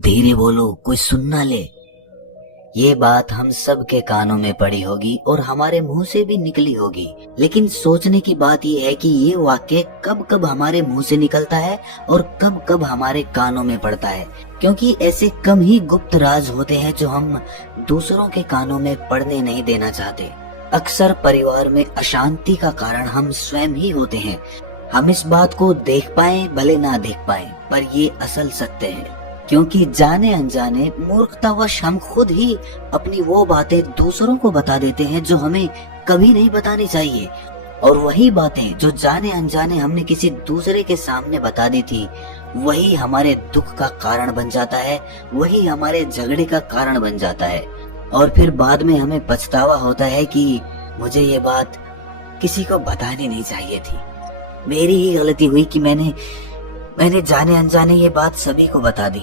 धीरे बोलो, कोई सुन ना ले। ये बात हम सब के कानों में पड़ी होगी और हमारे मुंह से भी निकली होगी, लेकिन सोचने की बात यह है कि ये वाक्य कब कब हमारे मुंह से निकलता है और कब कब हमारे कानों में पड़ता है, क्योंकि ऐसे कम ही गुप्त राज होते हैं जो हम दूसरों के कानों में पड़ने नहीं देना चाहते। अक्सर परिवार में अशांति का कारण हम स्वयं ही होते हैं। हम इस बात को देख पाए भले ना देख पाए, पर ये असल सत्य है, क्योंकि जाने अनजाने मूर्खतावश हम खुद ही अपनी वो बातें दूसरों को बता देते हैं जो हमें कभी नहीं बतानी चाहिए। और वही बातें जो जाने अनजाने हमने किसी दूसरे के सामने बता दी थी, वही हमारे दुख का कारण बन जाता है, वही हमारे झगड़े का कारण बन जाता है। और फिर बाद में हमें पछतावा होता है कि मुझे ये बात किसी को बतानी नहीं चाहिए थी। मेरी ही गलती हुई कि मैंने जाने अनजाने ये बात सभी को बता दी।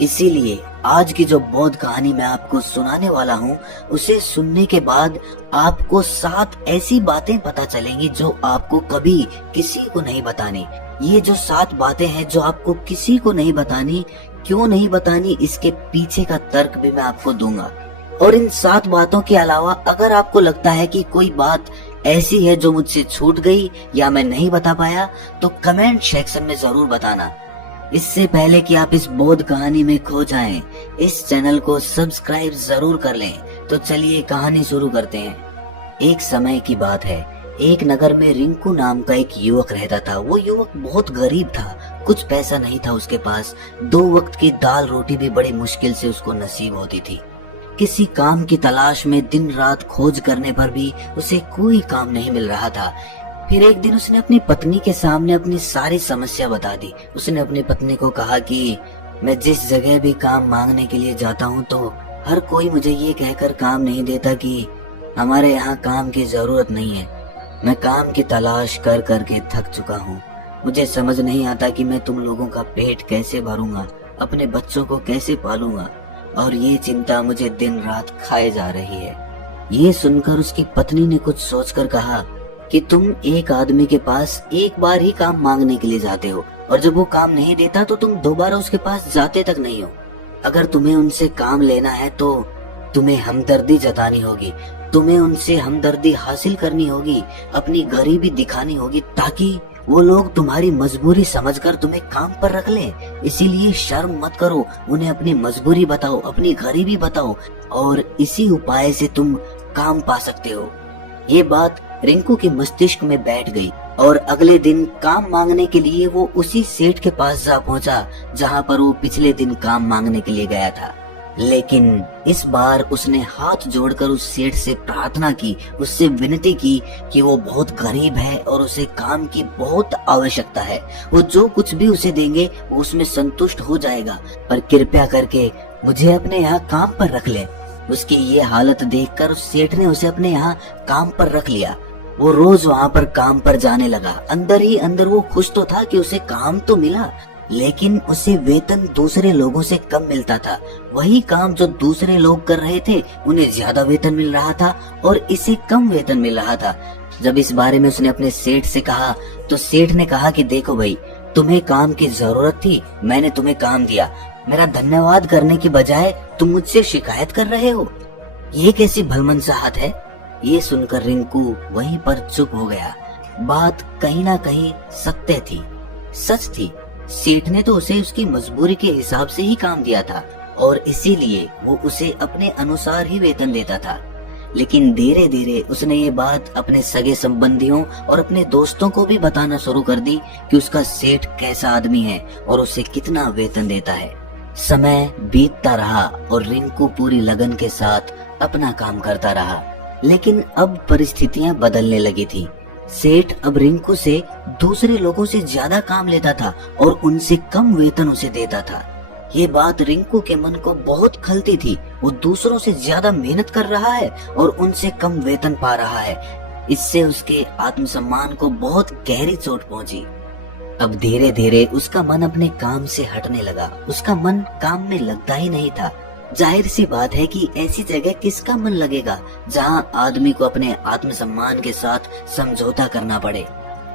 इसीलिए आज की जो बोध कहानी मैं आपको सुनाने वाला हूँ, उसे सुनने के बाद आपको 7 ऐसी बातें पता चलेंगी जो आपको कभी किसी को नहीं बतानी। ये जो 7 बातें हैं जो आपको किसी को नहीं बतानी, क्यों नहीं बतानी, इसके पीछे का तर्क भी मैं आपको दूंगा। और इन 7 बातों के अलावा अगर आपको लगता है कि कोई बात ऐसी है जो मुझसे छूट गई या मैं नहीं बता पाया, तो कमेंट सेक्शन में जरूर बताना। इससे पहले कि आप इस बोध कहानी में खो जाएं, इस चैनल को सब्सक्राइब जरूर कर लें। तो चलिए कहानी शुरू करते हैं। एक समय की बात है, एक नगर में रिंकू नाम का एक युवक रहता था। वो युवक बहुत गरीब था, कुछ पैसा नहीं था उसके पास। 2 वक्त की दाल रोटी भी बड़ी मुश्किल से उसको नसीब होती थी। किसी काम की तलाश में दिन रात खोज करने पर भी उसे कोई काम नहीं मिल रहा था। फिर एक दिन उसने अपनी पत्नी के सामने अपनी सारी समस्या बता दी। उसने अपनी पत्नी को कहा कि मैं जिस जगह भी काम मांगने के लिए जाता हूँ तो हर कोई मुझे ये कहकर काम नहीं देता कि हमारे यहाँ काम की जरूरत नहीं है। मैं काम की तलाश कर करके थक चुका हूँ। मुझे समझ नहीं आता कि मैं तुम लोगों का पेट कैसे भरूंगा, अपने बच्चों को कैसे पालूंगा, और ये चिंता मुझे दिन रात खाए जा रही है। ये सुनकर उसकी पत्नी ने कुछ सोचकर कहा कि तुम एक आदमी के पास एक बार ही काम मांगने के लिए जाते हो, और जब वो काम नहीं देता तो तुम दोबारा उसके पास जाते तक नहीं हो। अगर तुम्हें उनसे काम लेना है तो तुम्हें हमदर्दी जतानी होगी, तुम्हें उनसे हमदर्दी हासिल करनी होगी, अपनी गरीबी दिखानी होगी, ताकि वो लोग तुम्हारी मजबूरी समझकर तुम्हें काम पर रख ले। इसीलिए शर्म मत करो, उन्हें अपनी मजबूरी बताओ, अपनी गरीबी बताओ, और इसी उपाय से तुम काम पा सकते हो। ये बात रिंकू के मस्तिष्क में बैठ गई और अगले दिन काम मांगने के लिए वो उसी सेठ के पास जा पहुंचा जहां पर वो पिछले दिन काम मांगने के लिए गया था। लेकिन इस बार उसने हाथ जोड़कर उस सेठ से प्रार्थना की, उससे विनती की कि वो बहुत गरीब है और उसे काम की बहुत आवश्यकता है। वो जो कुछ भी उसे देंगे वो उसमें संतुष्ट हो जाएगा, पर कृपया करके मुझे अपने यहाँ काम पर रख ले। उसकी ये हालत देखकर उस सेठ ने उसे अपने यहाँ काम पर रख लिया। वो रोज वहाँ पर काम पर जाने लगा। अंदर ही अंदर वो खुश तो था कि उसे काम तो मिला, लेकिन उसे वेतन दूसरे लोगों से कम मिलता था। वही काम जो दूसरे लोग कर रहे थे उन्हें ज्यादा वेतन मिल रहा था और इसे कम वेतन मिल रहा था। जब इस बारे में उसने अपने सेठ से कहा तो सेठ ने कहा कि देखो भाई, तुम्हें काम की जरूरत थी, मैंने तुम्हें काम दिया, मेरा धन्यवाद करने की बजाय तुम मुझसे शिकायत कर रहे हो। ये कैसी भलमनसाहट है। ये सुनकर रिंकू वहीं पर चुप हो गया। बात कहीं ना कहीं सत्य थी, सच थी। सेठ ने तो उसे उसकी मजबूरी के हिसाब से ही काम दिया था और इसीलिए वो उसे अपने अनुसार ही वेतन देता था। लेकिन धीरे धीरे उसने ये बात अपने सगे संबंधियों और अपने दोस्तों को भी बताना शुरू कर दी कि उसका सेठ कैसा आदमी है और उसे कितना वेतन देता है। समय बीतता रहा और रिंकू पूरी लगन के साथ अपना काम करता रहा, लेकिन अब परिस्थितियां बदलने लगी थी। सेठ अब रिंकू से दूसरे लोगों से ज्यादा काम लेता था और उनसे कम वेतन उसे देता था। ये बात रिंकू के मन को बहुत खलती थी। वो दूसरों से ज्यादा मेहनत कर रहा है और उनसे कम वेतन पा रहा है। इससे उसके आत्मसम्मान को बहुत गहरी चोट पहुंची। अब धीरे धीरे उसका मन अपने काम से हटने लगा। उसका मन काम में लगता ही नहीं था। जाहिर सी बात है कि ऐसी जगह किसका मन लगेगा जहां आदमी को अपने आत्मसम्मान के साथ समझौता करना पड़े।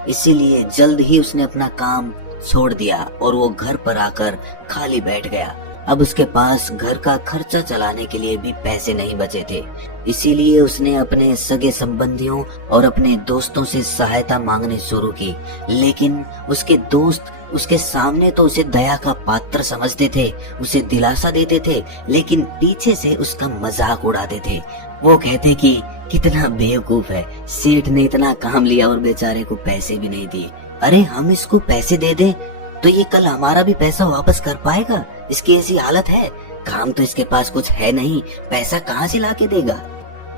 इसीलिए जल्द ही उसने अपना काम छोड़ दिया और वो घर पर आकर खाली बैठ गया। अब उसके पास घर का खर्चा चलाने के लिए भी पैसे नहीं बचे थे। इसीलिए उसने अपने सगे संबंधियों और अपने दोस्तों से सहायता मांगनी शुरू की। लेकिन उसके दोस्त उसके सामने तो उसे दया का पात्र समझते थे, उसे दिलासा देते थे, लेकिन पीछे से उसका मजाक उड़ाते थे। वो कहते कि कितना बेवकूफ है, सेठ ने इतना काम लिया और बेचारे को पैसे भी नहीं दिए। अरे हम इसको पैसे दे दें तो ये कल हमारा भी पैसा वापस कर पाएगा, इसकी ऐसी हालत है, काम तो इसके पास कुछ है नहीं, पैसा कहाँ से लाके देगा।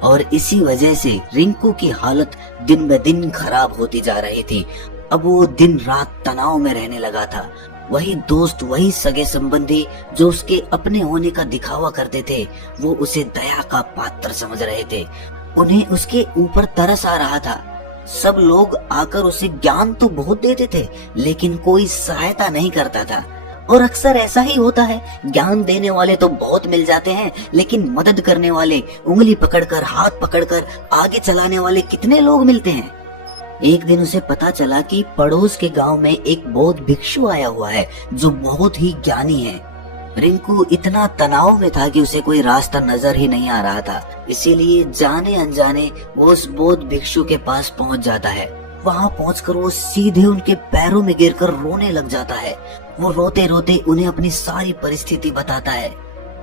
और इसी वजह से रिंकू की हालत दिन ब दिन खराब होती जा रही थी। अब वो दिन रात तनाव में रहने लगा था। वही दोस्त, वही सगे संबंधी जो उसके अपने होने का दिखावा करते थे, वो उसे दया का पात्र समझ रहे थे। उन्हें उसके ऊपर तरस आ रहा था। सब लोग आकर उसे ज्ञान तो बहुत देते थे, लेकिन कोई सहायता नहीं करता था। और अक्सर ऐसा ही होता है, ज्ञान देने वाले तो बहुत मिल जाते हैं, लेकिन मदद करने वाले, उंगली पकड़कर, हाथ पकड़कर आगे चलाने वाले कितने लोग मिलते हैं। एक दिन उसे पता चला कि पड़ोस के गांव में एक बौद्ध भिक्षु आया हुआ है जो बहुत ही ज्ञानी है। रिंकू इतना तनाव में था कि उसे कोई रास्ता नजर ही नहीं आ रहा था। इसीलिए जाने अनजाने वो उस बौद्ध भिक्षु के पास पहुंच जाता है। वहां पहुंचकर वो सीधे उनके पैरों में गिरकर रोने लग जाता है। वो रोते रोते उन्हें अपनी सारी परिस्थिति बताता है।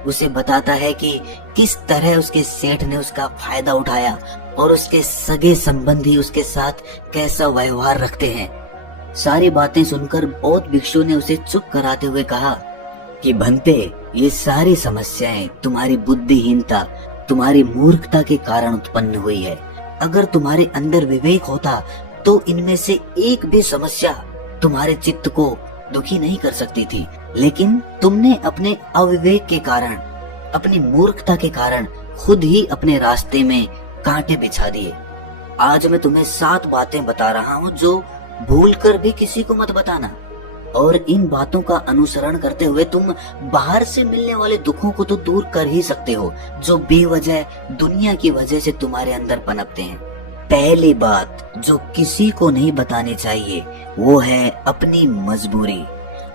उसे बताता है कि किस तरह उसके सेठ ने उसका फायदा उठाया और उसके सगे संबंधी उसके साथ कैसा व्यवहार रखते हैं। सारी बातें सुनकर बौद्ध भिक्षु ने उसे चुप कराते हुए कहा कि भंते, ये सारी समस्याएं तुम्हारी बुद्धिहीनता, तुम्हारी मूर्खता के कारण उत्पन्न हुई है। अगर तुम्हारे अंदर विवेक होता तो इनमें से एक भी समस्या तुम्हारे चित्त को दुखी नहीं कर सकती थी, लेकिन तुमने अपने अविवेक के कारण, अपनी मूर्खता के कारण खुद ही अपने रास्ते में कांटे बिछा दिए। आज मैं तुम्हें 7 बातें बता रहा हूँ जो भूलकर भी किसी को मत बताना, और इन बातों का अनुसरण करते हुए तुम बाहर से मिलने वाले दुखों को तो दूर कर ही सकते हो जो बेवजह दुनिया की वजह से तुम्हारे अंदर पनपते हैं। पहली बात जो किसी को नहीं बतानी चाहिए वो है अपनी मजबूरी।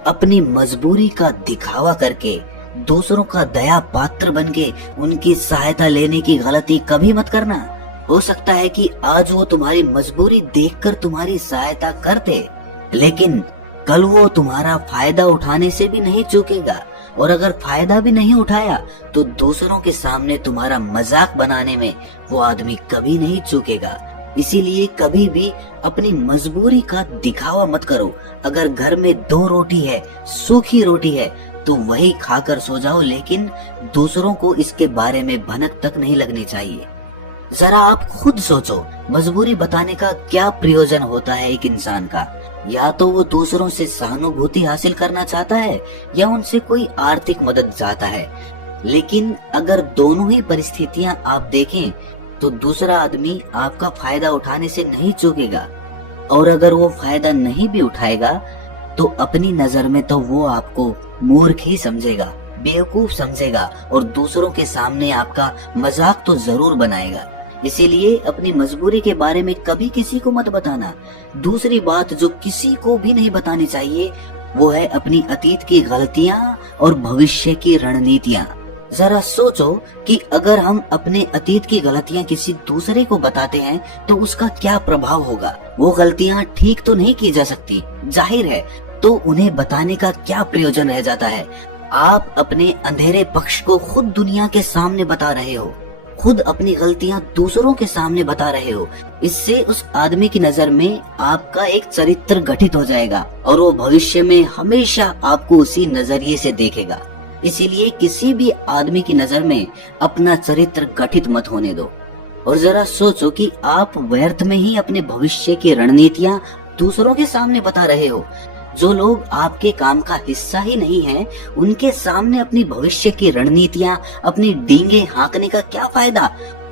अपनी मजबूरी का दिखावा करके, दूसरों का दया पात्र बनके उनकी सहायता लेने की गलती कभी मत करना। हो सकता है कि आज वो तुम्हारी मजबूरी देखकर तुम्हारी सहायता करते, लेकिन कल वो तुम्हारा फायदा उठाने से भी नहीं चूकेगा, और अगर फायदा भी नहीं उठाया तो दूसरों के सामने तुम्हारा मजाक बनाने में वो आदमी कभी नहीं चूकेगा। इसीलिए कभी भी अपनी मजबूरी का दिखावा मत करो। अगर घर में 2 रोटी है, सूखी रोटी है, तो वही खाकर सो जाओ, लेकिन दूसरों को इसके बारे में भनक तक नहीं लगनी चाहिए। जरा आप खुद सोचो, मजबूरी बताने का क्या प्रयोजन होता है एक इंसान का? या तो वो दूसरों से सहानुभूति हासिल करना चाहता है या उनसे कोई आर्थिक मदद चाहता है। लेकिन अगर दोनों ही परिस्थितियां आप देखें तो दूसरा आदमी आपका फायदा उठाने से नहीं चूकेगा, और अगर वो फायदा नहीं भी उठाएगा तो अपनी नजर में तो वो आपको मूर्ख ही समझेगा, बेवकूफ समझेगा, और दूसरों के सामने आपका मजाक तो जरूर बनाएगा। इसीलिए अपनी मजबूरी के बारे में कभी किसी को मत बताना। दूसरी बात जो किसी को भी नहीं बतानी चाहिए वो है अपनी अतीत की गलतियां और भविष्य की रणनीतियां। जरा सोचो कि अगर हम अपने अतीत की गलतियां किसी दूसरे को बताते हैं तो उसका क्या प्रभाव होगा। वो गलतियां ठीक तो नहीं की जा सकती, जाहिर है, तो उन्हें बताने का क्या प्रयोजन रह जाता है। आप अपने अंधेरे पक्ष को खुद दुनिया के सामने बता रहे हो, खुद अपनी गलतियां दूसरों के सामने बता रहे हो। इससे उस आदमी की नजर में आपका एक चरित्र गठित हो जाएगा और वो भविष्य में हमेशा आपको उसी नजरिए से देखेगा। इसीलिए किसी भी आदमी की नजर में अपना चरित्र गठित मत होने दो। और जरा सोचो कि आप व्यर्थ में ही अपने भविष्य की रणनीतियां दूसरों के सामने बता रहे हो। जो लोग आपके काम का हिस्सा ही नहीं है, उनके सामने अपनी भविष्य की रणनीतियां, अपनी डींगे हाँकने का क्या फायदा?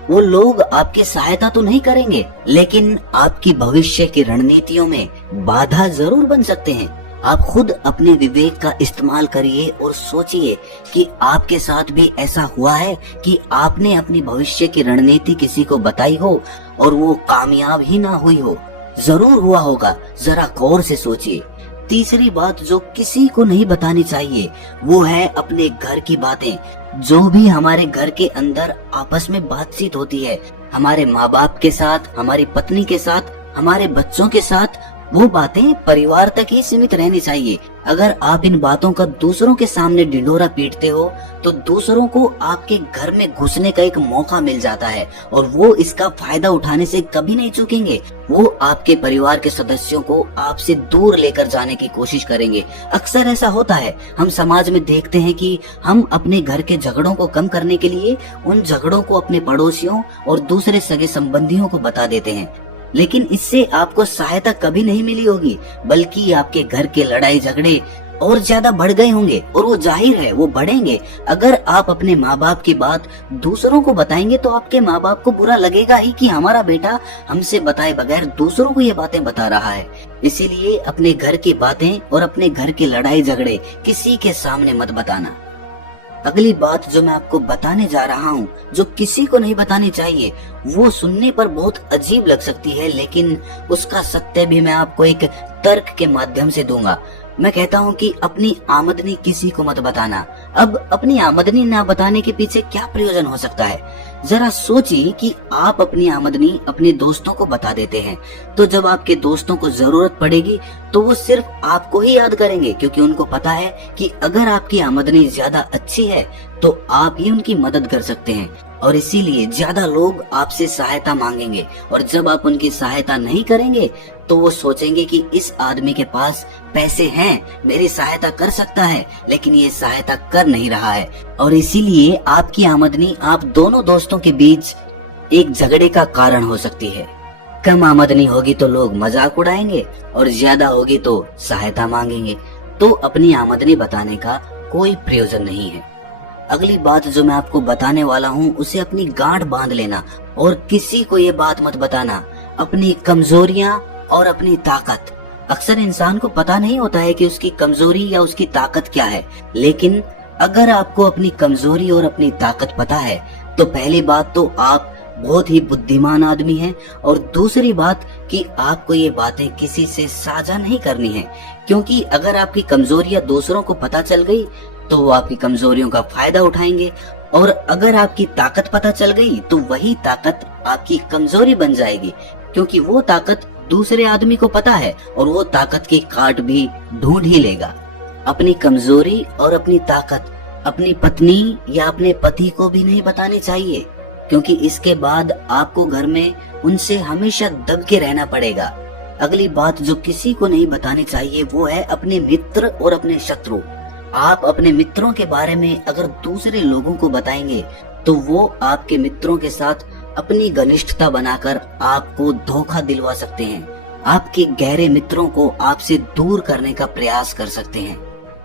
वो लोग आपकी सहायता तो नहीं करेंगे, लेकिन आपकी भविष्य की रणनीतियों में बाधा जरूर बन सकते हैं। आप खुद अपने विवेक का इस्तेमाल करिए और सोचिए कि आपके साथ भी ऐसा हुआ है कि आपने अपनी भविष्य की रणनीति किसी को बताई हो और वो कामयाब ही ना हुई हो। जरूर हुआ होगा, जरा गौर से सोचिए। तीसरी बात जो किसी को नहीं बतानी चाहिए वो है अपने घर की बातें। जो भी हमारे घर के अंदर आपस में बातचीत होती है, हमारे माँ बाप के साथ, हमारी पत्नी के साथ, हमारे बच्चों के साथ, वो बातें परिवार तक ही सीमित रहनी चाहिए। अगर आप इन बातों का दूसरों के सामने ढिंढोरा पीटते हो तो दूसरों को आपके घर में घुसने का एक मौका मिल जाता है और वो इसका फायदा उठाने से कभी नहीं चूकेंगे। वो आपके परिवार के सदस्यों को आपसे दूर लेकर जाने की कोशिश करेंगे। अक्सर ऐसा होता है, हम समाज में देखते हैं कि हम अपने घर के झगड़ों को कम करने के लिए उन झगड़ों को अपने पड़ोसियों और दूसरे सगे संबंधियों को बता देते हैं, लेकिन इससे आपको सहायता कभी नहीं मिली होगी, बल्कि आपके घर के लड़ाई झगड़े और ज्यादा बढ़ गए होंगे और वो जाहिर है वो बढ़ेंगे। अगर आप अपने माँ बाप की बात दूसरों को बताएंगे तो आपके माँ बाप को बुरा लगेगा ही कि हमारा बेटा हमसे बताए बगैर दूसरों को ये बातें बता रहा है। इसीलिए अपने घर की बातें और अपने घर के लड़ाई झगड़े किसी के सामने मत बताना। अगली बात जो मैं आपको बताने जा रहा हूँ, जो किसी को नहीं बतानी चाहिए, वो सुनने पर बहुत अजीब लग सकती है, लेकिन उसका सत्य भी मैं आपको एक तर्क के माध्यम से दूंगा। मैं कहता हूँ कि अपनी आमदनी किसी को मत बताना। अब अपनी आमदनी ना बताने के पीछे क्या प्रयोजन हो सकता है? जरा सोचिए कि आप अपनी आमदनी अपने दोस्तों को बता देते हैं, तो जब आपके दोस्तों को जरूरत पड़ेगी तो वो सिर्फ आपको ही याद करेंगे, क्योंकि उनको पता है कि अगर आपकी आमदनी ज्यादा अच्छी है तो आप ही उनकी मदद कर सकते हैं, और इसीलिए ज्यादा लोग आपसे सहायता मांगेंगे। और जब आप उनकी सहायता नहीं करेंगे तो वो सोचेंगे कि इस आदमी के पास पैसे हैं, मेरी सहायता कर सकता है, लेकिन ये सहायता कर नहीं रहा है। और इसीलिए आपकी आमदनी आप दोनों दोस्तों के बीच एक झगड़े का कारण हो सकती है। कम आमदनी होगी तो लोग मजाक उड़ाएंगे और ज्यादा होगी तो सहायता मांगेंगे। तो अपनी आमदनी बताने का कोई प्रयोजन नहीं है। अगली बात जो मैं आपको बताने वाला हूँ उसे अपनी गांठ बांध लेना और किसी को ये बात मत बताना। अपनी कमजोरियां और अपनी ताकत। अक्सर इंसान को पता नहीं होता है कि उसकी कमजोरी या उसकी ताकत क्या है, लेकिन अगर आपको अपनी कमजोरी और अपनी ताकत पता है तो पहली बात तो आप बहुत ही बुद्धिमान आदमी हैं, और दूसरी बात कि आपको ये बातें किसी से साझा नहीं करनी है, क्योंकि अगर आपकी कमजोरियां दूसरों को पता चल गई तो वो आपकी कमजोरियों का फायदा उठाएंगे, और अगर आपकी ताकत पता चल गई तो वही ताकत आपकी कमजोरी बन जाएगी, क्योंकि वो ताकत दूसरे आदमी को पता है और वो ताकत की काट भी ढूंढ ही लेगा। अपनी कमजोरी और अपनी ताकत अपनी पत्नी या अपने पति को भी नहीं बतानी चाहिए, क्योंकि इसके बाद आपको घर में उनसे हमेशा दब के रहना पड़ेगा। अगली बात जो किसी को नहीं बतानी चाहिए वो है अपने मित्र और अपने शत्रु। आप अपने मित्रों के बारे में अगर दूसरे लोगों को बताएंगे तो वो आपके मित्रों के साथ अपनी घनिष्ठता बनाकर आपको धोखा दिलवा सकते हैं। आपके गहरे मित्रों को आपसे दूर करने का प्रयास कर सकते हैं।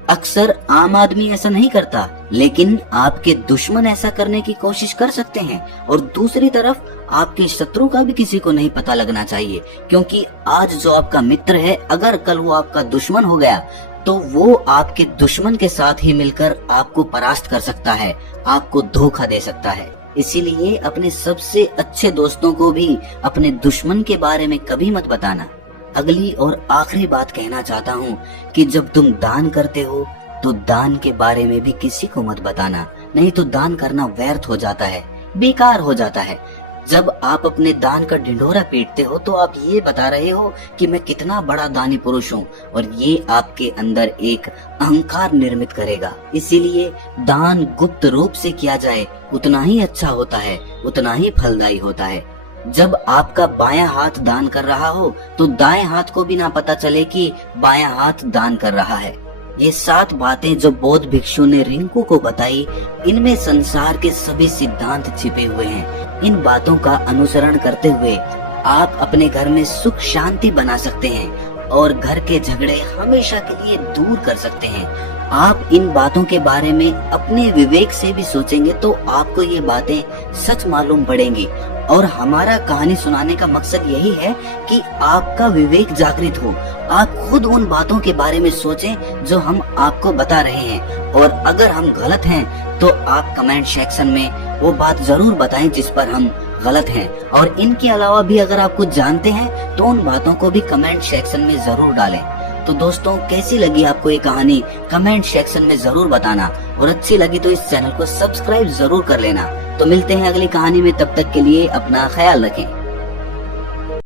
अक्सर आम आदमी ऐसा नहीं करता, लेकिन आपके दुश्मन ऐसा करने की कोशिश कर सकते हैं। और दूसरी तरफ आपके शत्रु का भी किसी को नहीं पता लगना चाहिए, क्योंकि आज जो आपका मित्र है अगर कल वो आपका दुश्मन हो गया तो वो आपके दुश्मन के साथ ही मिलकर आपको परास्त कर सकता है, आपको धोखा दे सकता है। इसीलिए अपने सबसे अच्छे दोस्तों को भी अपने दुश्मन के बारे में कभी मत बताना। अगली और आखिरी बात कहना चाहता हूँ कि जब तुम दान करते हो तो दान के बारे में भी किसी को मत बताना, नहीं तो दान करना व्यर्थ हो जाता है, बेकार हो जाता है। जब आप अपने दान का ढिंढोरा पीटते हो तो आप ये बता रहे हो कि मैं कितना बड़ा दानी पुरुष हूँ, और ये आपके अंदर एक अहंकार निर्मित करेगा। इसीलिए दान गुप्त रूप से किया जाए उतना ही अच्छा होता है, उतना ही फलदायी होता है। जब आपका बायां हाथ दान कर रहा हो तो दाएं हाथ को भी ना पता चले कि बायां हाथ दान कर रहा है। ये 7 बातें जो बौद्ध भिक्षु ने रिंकू को बताई, इनमें संसार के सभी सिद्धांत छिपे हुए हैं। इन बातों का अनुसरण करते हुए आप अपने घर में सुख शांति बना सकते हैं और घर के झगड़े हमेशा के लिए दूर कर सकते हैं। आप इन बातों के बारे में अपने विवेक से भी सोचेंगे तो आपको ये बातें सच मालूम पड़ेंगी। और हमारा कहानी सुनाने का मकसद यही है कि आपका विवेक जागृत हो, आप खुद उन बातों के बारे में सोचें जो हम आपको बता रहे हैं, और अगर हम गलत हैं तो आप कमेंट सेक्शन में वो बात जरूर बताएं जिस पर हम गलत हैं। और इनके अलावा भी अगर आप कुछ जानते हैं तो उन बातों को भी कमेंट सेक्शन में जरूर डालें। तो दोस्तों कैसी लगी आपको ये कहानी कमेंट सेक्शन में जरूर बताना, और अच्छी लगी तो इस चैनल को सब्सक्राइब जरूर कर लेना। तो मिलते हैं अगली कहानी में, तब तक के लिए अपना ख्याल रखें।